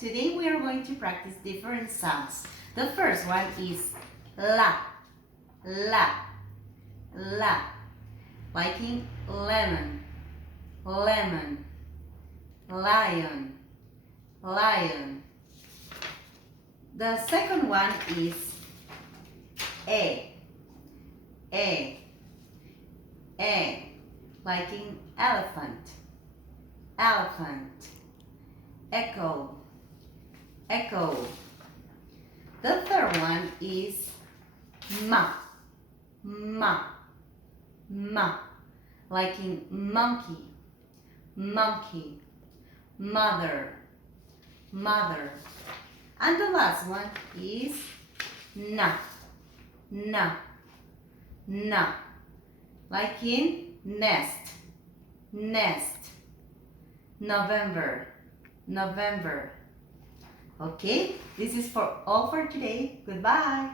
Today we are going to practice different sounds. The first one is la, la, la, like in lemon, lemon, lion, lion. The second one is a, like in elephant, elephant, echo, echo. The third one is ma, ma, ma, like in monkey, monkey, mother, mother. And the last one is na, na, na, like in nest, nest, November, November. Okay, this is all for today. Goodbye.